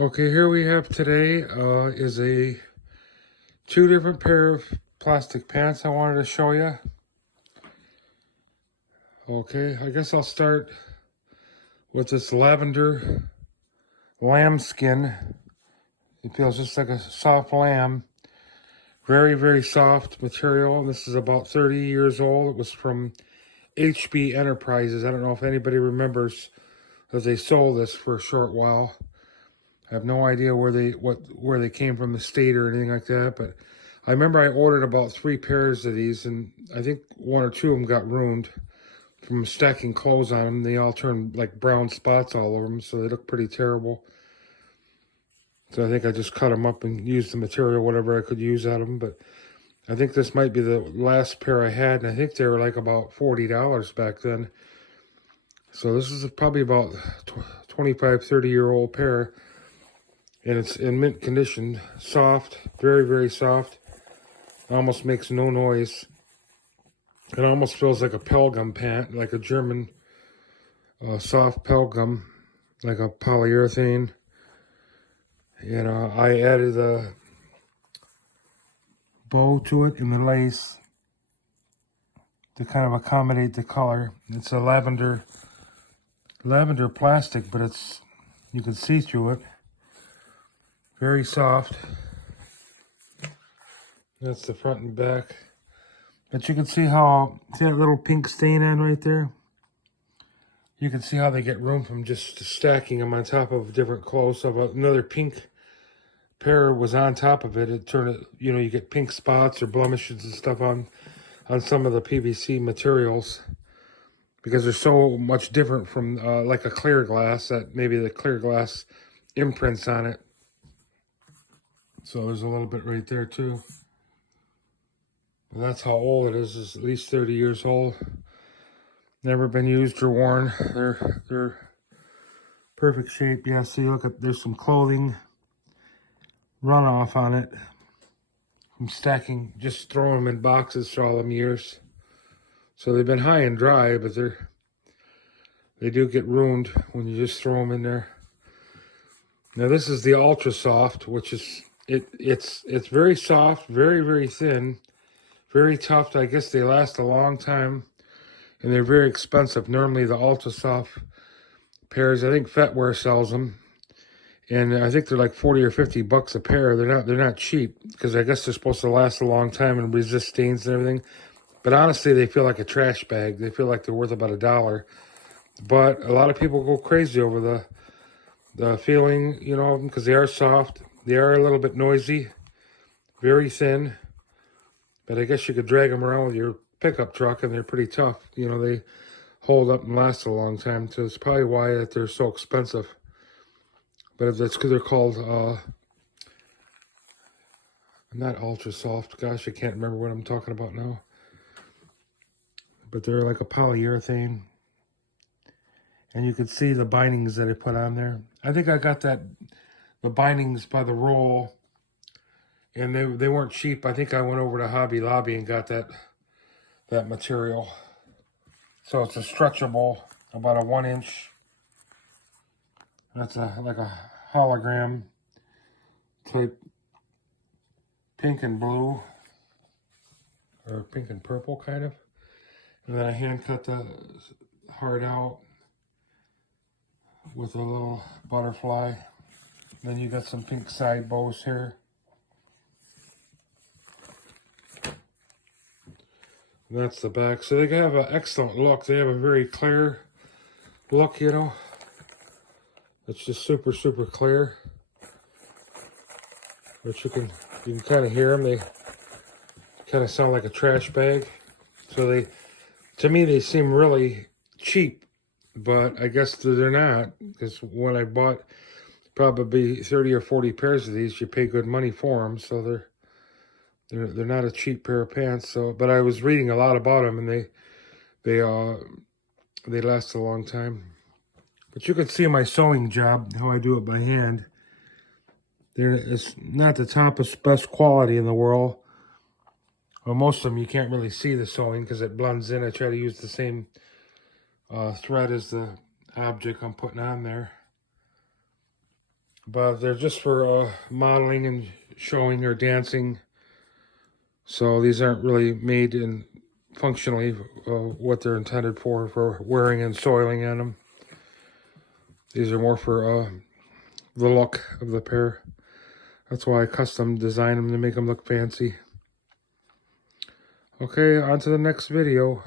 Okay, here we have today is a two different pair of plastic pants I wanted to show you. Okay, I guess I'll start with this lavender lambskin. It feels just like a soft lamb. Very, very soft material. This is about 30 years old. It was from HB Enterprises. I don't know if anybody remembers that they sold this for a short while. I have no idea where they came from, the state or anything like that, but I remember I ordered about 3 pairs of these, and I think 1 or 2 of them got ruined from stacking clothes on them. They all turned like brown spots all over them, so they look pretty terrible. So I think I just cut them up and used the material, whatever I could use out of them. But I think this might be the last pair I had, and I think they were like about $40 back then. So this is probably about 25, 30-year-old pair. And it's in mint condition, soft, very, very soft. Almost makes no noise. It almost feels like a Pelgum pant, like a German soft Pelgum, like a polyurethane. You know, I added a bow to it in the lace to kind of accommodate the color. It's a lavender plastic, but you can see through it. Very soft. That's the front and back. But you can see that little pink stain on right there? You can see how they get room from just stacking them on top of different clothes. So if another pink pair was on top of it, it turned it, you get pink spots or blemishes and stuff on some of the PVC materials. Because they're so much different from like a clear glass, that maybe the clear glass imprints on it. So there's a little bit right there too. And that's how old it is. It's at least 30 years old. Never been used or worn. They're perfect shape. Yeah, see, look at, there's some clothing runoff on it from stacking, just throwing them in boxes for all them years. So they've been high and dry, but they do get ruined when you just throw them in there. Now this is the ultra soft, which is it's very soft, very, very thin, very tough. I guess they last a long time, and they're very expensive. Normally the ultra soft pairs, I think Fetwear sells them, and I think they're like 40 or 50 bucks a pair. They're not cheap, because I guess they're supposed to last a long time and resist stains and everything. But honestly, they feel like a trash bag. They feel like they're worth about $1. But a lot of people go crazy over the feeling, because they are soft. They are a little bit noisy, very thin. But I guess you could drag them around with your pickup truck, and they're pretty tough. They hold up and last a long time. So it's probably why that they're so expensive. But if that's because they're called, not ultra soft. Gosh, I can't remember what I'm talking about now. But they're like a polyurethane. And you can see the bindings that I put on there. I think I got the bindings by the roll, and they weren't cheap. I think I went over to Hobby Lobby and got that material. So it's a stretchable, about a 1-inch. That's like a hologram type, pink and blue, or pink and purple kind of. And then I hand cut the heart out with a little butterfly. Then you got some pink side bows here. And that's the back. So they have an excellent look. They have a very clear look, It's just super, super clear. But you can kind of hear them. They kind of sound like a trash bag. So to me, they seem really cheap. But I guess they're not, because when I bought probably 30 or 40 pairs of these, you pay good money for them. So they're not a cheap pair of pants. So, but I was reading a lot about them, and they last a long time. But you can see my sewing job, how I do it by hand. It's not the toppest, best quality in the world. Well, most of them you can't really see the sewing because it blends in. I try to use the same thread as the object I'm putting on there. but they're just for modeling and showing or dancing. So these aren't really made in functionally what they're intended for wearing and soiling in them. These are more for the look of the pair. That's why I custom design them to make them look fancy. Okay, on to the next video.